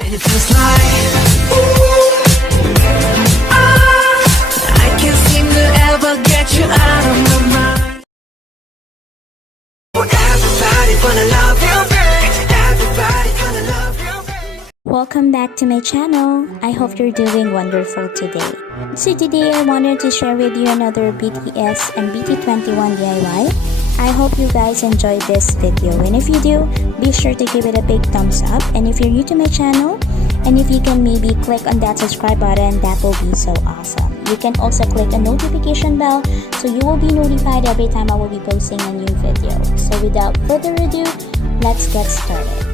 And it feels like, I can't seem to ever get you out of my mind. Everybody gonna love you, babe. Everybody gonna love you, babe. Welcome back to my channel. I hope you're doing wonderful today. So today I wanted to share with you another BTS and BT21 DIY. I hope you guys enjoyed this video, and if you do, be sure to give it a big thumbs up. And if you're new to my channel, and if you can maybe click on that subscribe button, that will be so awesome. You can also click a notification bell so you will be notified every time I will be posting a new video. So without further ado, let's get started.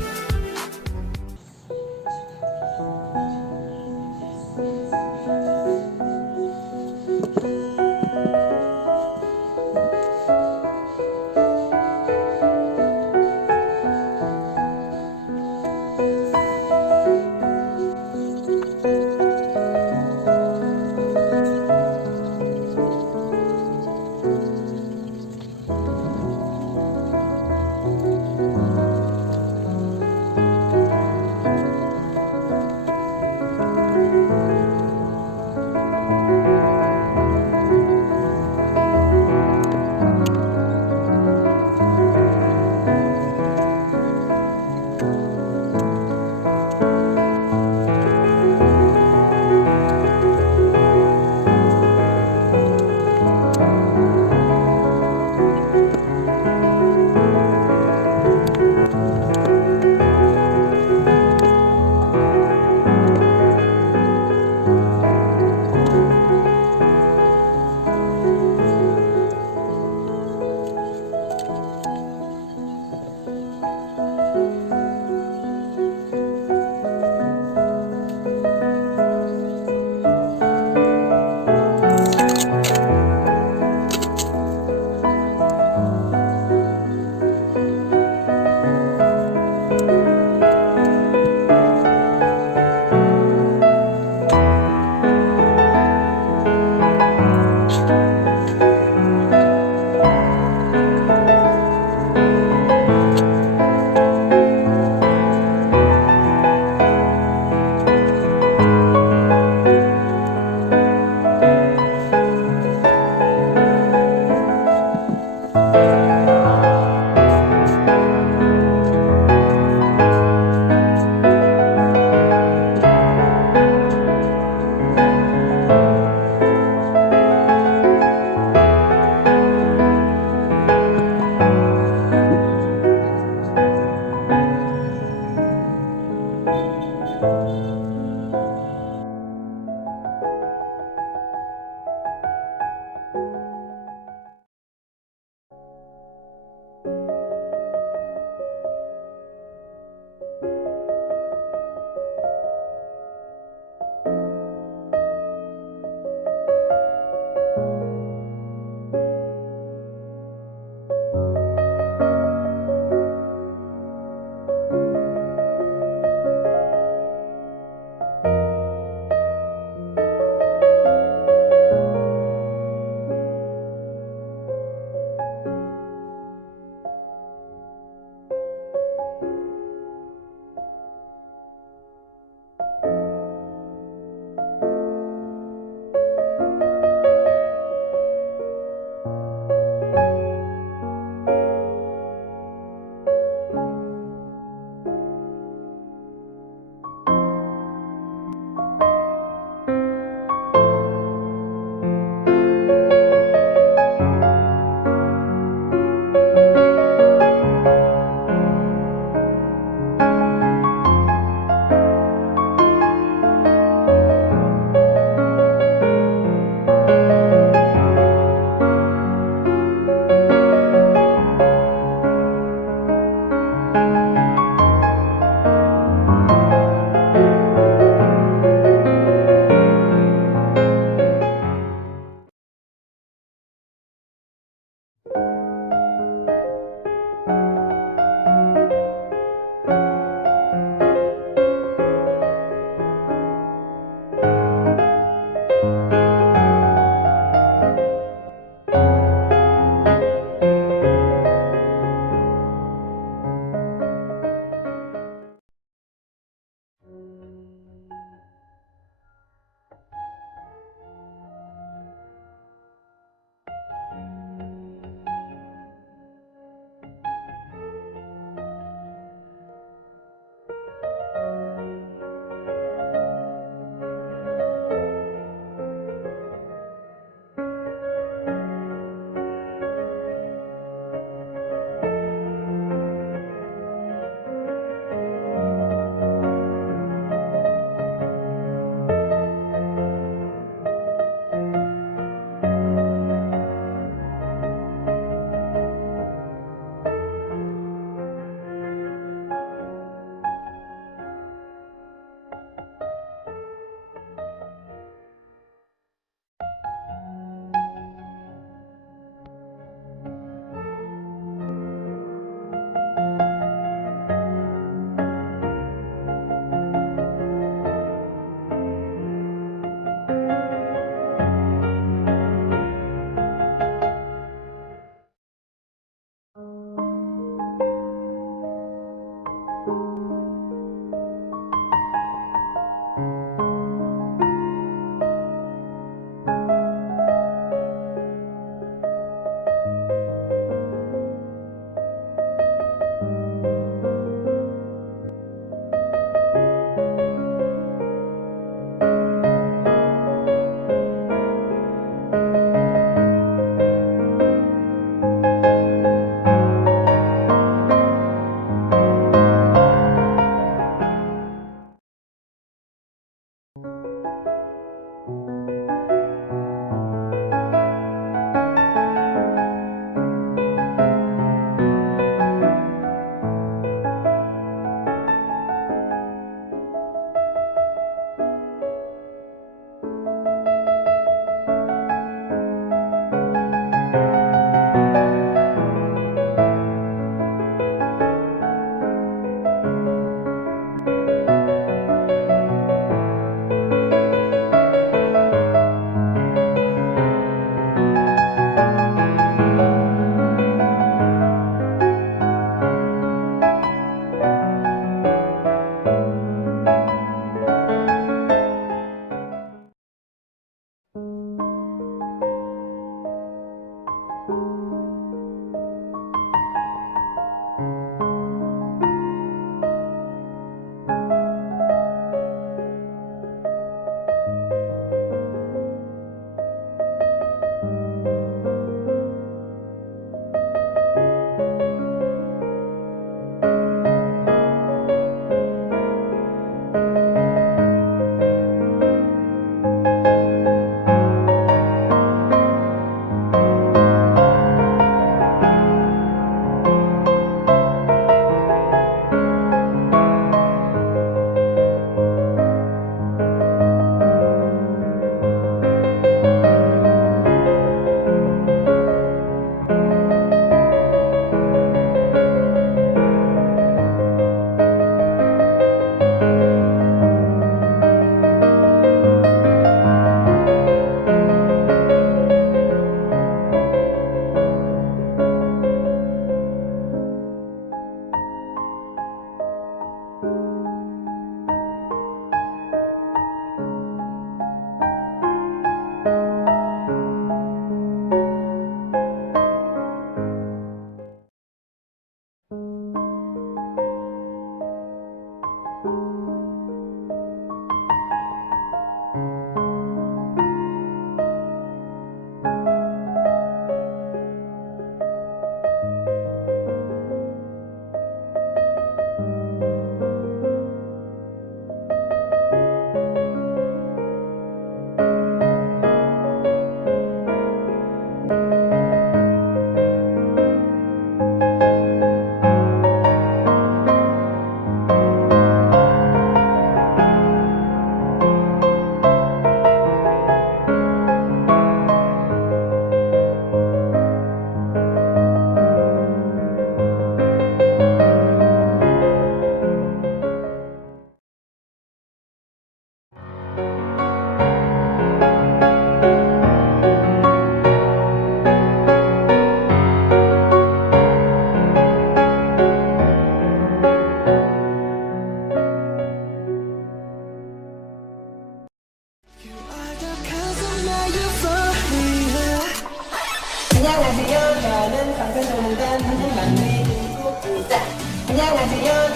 안녕하세요. 저는 방탄소년단 한국 막내 김국입니다. 안녕하세요.